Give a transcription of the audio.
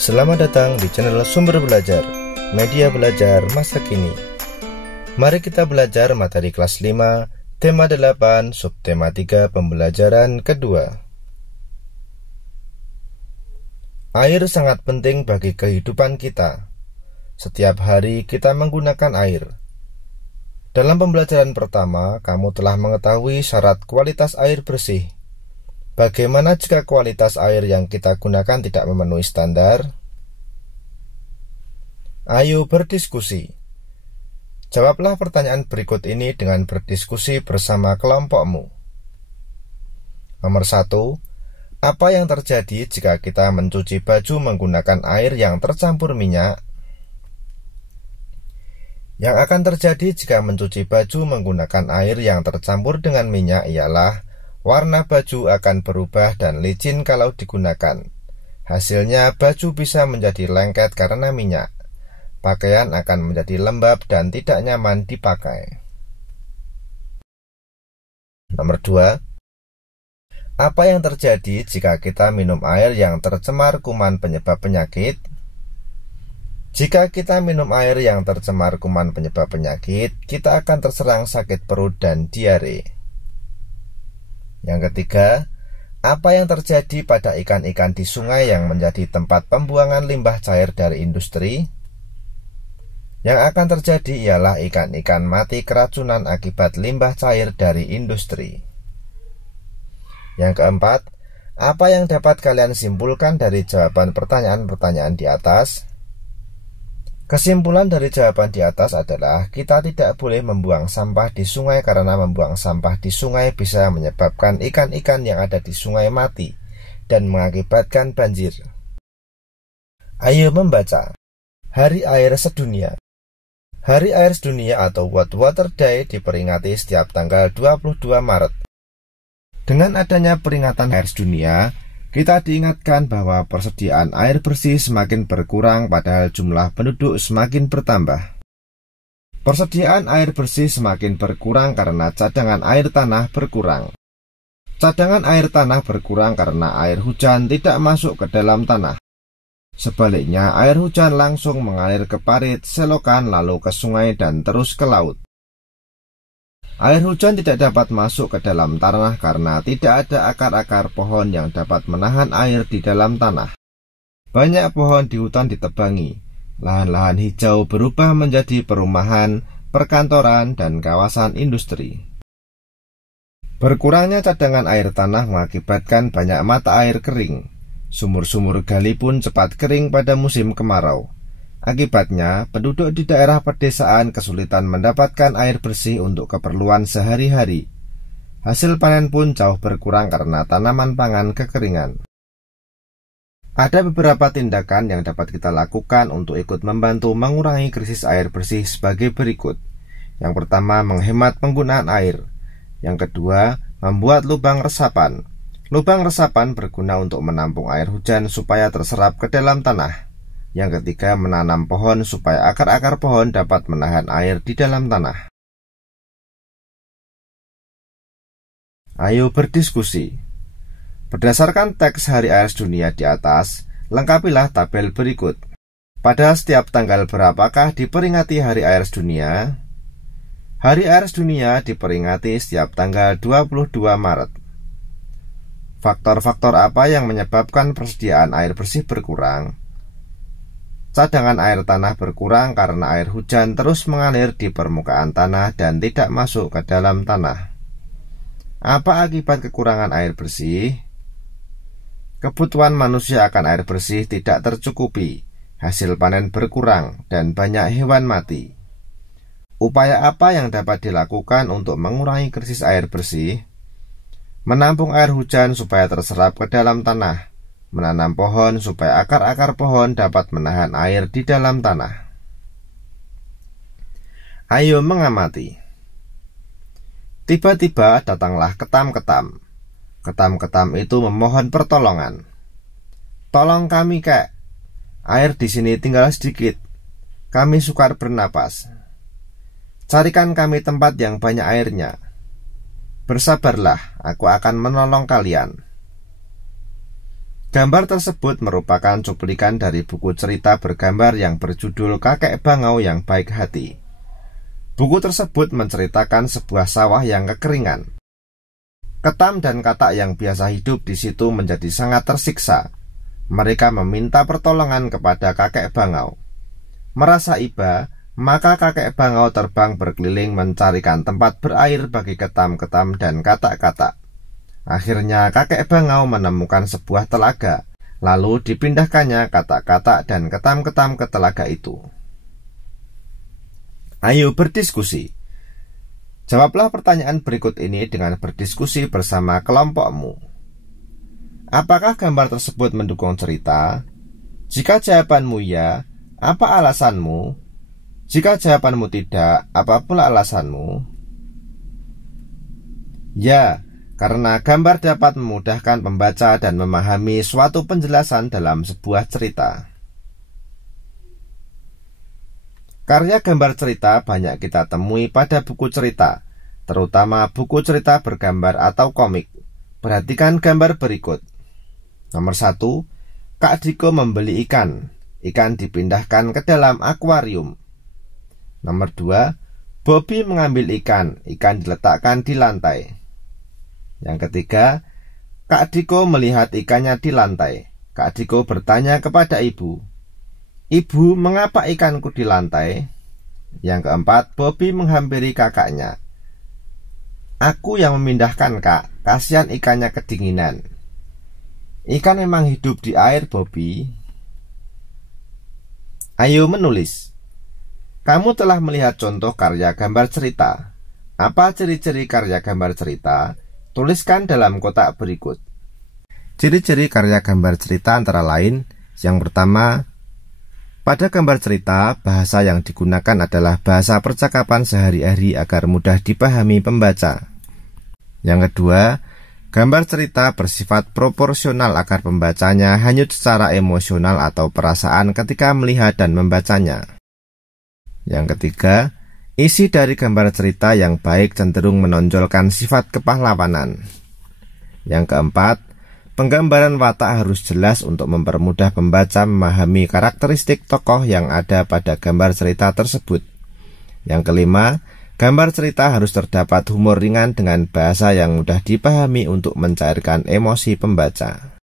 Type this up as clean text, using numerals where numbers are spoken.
Selamat datang di channel Sumber Belajar, media belajar masa kini. Mari kita belajar materi kelas 5, tema 8, subtema 3, pembelajaran kedua. Air sangat penting bagi kehidupan kita. Setiap hari kita menggunakan air. Dalam pembelajaran pertama, kamu telah mengetahui syarat kualitas air bersih. Bagaimana jika kualitas air yang kita gunakan tidak memenuhi standar? Ayo berdiskusi. Jawablah pertanyaan berikut ini dengan berdiskusi bersama kelompokmu. Nomor 1. Apa yang terjadi jika kita mencuci baju menggunakan air yang tercampur minyak? Yang akan terjadi jika mencuci baju menggunakan air yang tercampur dengan minyak ialah warna baju akan berubah dan licin kalau digunakan. Hasilnya baju bisa menjadi lengket karena minyak. Pakaian akan menjadi lembab dan tidak nyaman dipakai. Nomor 2. Apa yang terjadi jika kita minum air yang tercemar kuman penyebab penyakit? Jika kita minum air yang tercemar kuman penyebab penyakit, kita akan terserang sakit perut dan diare. Yang ketiga, apa yang terjadi pada ikan-ikan di sungai yang menjadi tempat pembuangan limbah cair dari industri? Yang akan terjadi ialah ikan-ikan mati keracunan akibat limbah cair dari industri. Yang keempat, apa yang dapat kalian simpulkan dari jawaban pertanyaan-pertanyaan di atas? Kesimpulan dari jawaban di atas adalah kita tidak boleh membuang sampah di sungai karena membuang sampah di sungai bisa menyebabkan ikan-ikan yang ada di sungai mati dan mengakibatkan banjir. Ayo membaca. Hari Air Sedunia. Hari Air Sedunia atau World Water Day diperingati setiap tanggal 22 Maret. Dengan adanya peringatan Air Sedunia, kita diingatkan bahwa persediaan air bersih semakin berkurang padahal jumlah penduduk semakin bertambah. Persediaan air bersih semakin berkurang karena cadangan air tanah berkurang. Cadangan air tanah berkurang karena air hujan tidak masuk ke dalam tanah. Sebaliknya, air hujan langsung mengalir ke parit, selokan, lalu ke sungai dan terus ke laut. Air hujan tidak dapat masuk ke dalam tanah karena tidak ada akar-akar pohon yang dapat menahan air di dalam tanah. Banyak pohon di hutan ditebangi. Lahan-lahan hijau berubah menjadi perumahan, perkantoran, dan kawasan industri. Berkurangnya cadangan air tanah mengakibatkan banyak mata air kering. Sumur-sumur gali pun cepat kering pada musim kemarau. Akibatnya, penduduk di daerah pedesaan kesulitan mendapatkan air bersih untuk keperluan sehari-hari. Hasil panen pun jauh berkurang karena tanaman pangan kekeringan. Ada beberapa tindakan yang dapat kita lakukan untuk ikut membantu mengurangi krisis air bersih sebagai berikut. Yang pertama, menghemat penggunaan air. Yang kedua, membuat lubang resapan. Lubang resapan berguna untuk menampung air hujan supaya terserap ke dalam tanah. Yang ketiga, menanam pohon supaya akar-akar pohon dapat menahan air di dalam tanah. Ayo berdiskusi. Berdasarkan teks Hari Air Sedunia di atas, lengkapilah tabel berikut. Pada setiap tanggal berapakah diperingati Hari Air Sedunia? Hari Air Sedunia diperingati setiap tanggal 22 Maret. Faktor-faktor apa yang menyebabkan persediaan air bersih berkurang? Cadangan air tanah berkurang karena air hujan terus mengalir di permukaan tanah dan tidak masuk ke dalam tanah. Apa akibat kekurangan air bersih? Kebutuhan manusia akan air bersih tidak tercukupi, hasil panen berkurang, dan banyak hewan mati. Upaya apa yang dapat dilakukan untuk mengurangi krisis air bersih? Menampung air hujan supaya terserap ke dalam tanah. Menanam pohon supaya akar-akar pohon dapat menahan air di dalam tanah. Ayo mengamati. Tiba-tiba datanglah ketam-ketam. Ketam-ketam itu memohon pertolongan. Tolong kami, Kek. Air di sini tinggal sedikit. Kami sukar bernapas. Carikan kami tempat yang banyak airnya. Bersabarlah, aku akan menolong kalian. Gambar tersebut merupakan cuplikan dari buku cerita bergambar yang berjudul Kakek Bangau yang Baik Hati. Buku tersebut menceritakan sebuah sawah yang kekeringan. Ketam dan katak yang biasa hidup di situ menjadi sangat tersiksa. Mereka meminta pertolongan kepada Kakek Bangau. Merasa iba, maka Kakek Bangau terbang berkeliling mencarikan tempat berair bagi ketam-ketam dan katak-katak. Akhirnya Kakek Bangau menemukan sebuah telaga, lalu dipindahkannya katak-katak dan ketam-ketam ke telaga itu. Ayo berdiskusi. Jawablah pertanyaan berikut ini dengan berdiskusi bersama kelompokmu. Apakah gambar tersebut mendukung cerita? Jika jawabanmu ya, apa alasanmu? Jika jawabanmu tidak, apa pula alasanmu? Ya, karena gambar dapat memudahkan pembaca dan memahami suatu penjelasan dalam sebuah cerita. Karya gambar cerita banyak kita temui pada buku cerita, terutama buku cerita bergambar atau komik. Perhatikan gambar berikut. Nomor 1, Kak Diko membeli ikan. Ikan dipindahkan ke dalam akuarium. Nomor 2, Bobby mengambil ikan. Ikan diletakkan di lantai. Yang ketiga, Kak Diko melihat ikannya di lantai. Kak Diko bertanya kepada ibu, "Ibu, mengapa ikanku di lantai?" Yang keempat, Bobby menghampiri kakaknya. "Aku yang memindahkan, Kak. Kasihan ikannya kedinginan." Ikan memang hidup di air, Bobby. Ayo menulis. Kamu telah melihat contoh karya gambar cerita. Apa ciri-ciri karya gambar cerita? Tuliskan dalam kotak berikut. Ciri-ciri karya gambar cerita antara lain, yang pertama, pada gambar cerita, bahasa yang digunakan adalah bahasa percakapan sehari-hari agar mudah dipahami pembaca. Yang kedua, gambar cerita bersifat proporsional agar pembacanya hanyut secara emosional atau perasaan ketika melihat dan membacanya. Yang ketiga, isi dari gambar cerita yang baik cenderung menonjolkan sifat kepahlawanan. Yang keempat, penggambaran watak harus jelas untuk mempermudah pembaca memahami karakteristik tokoh yang ada pada gambar cerita tersebut. Yang kelima, gambar cerita harus terdapat humor ringan dengan bahasa yang mudah dipahami untuk mencairkan emosi pembaca.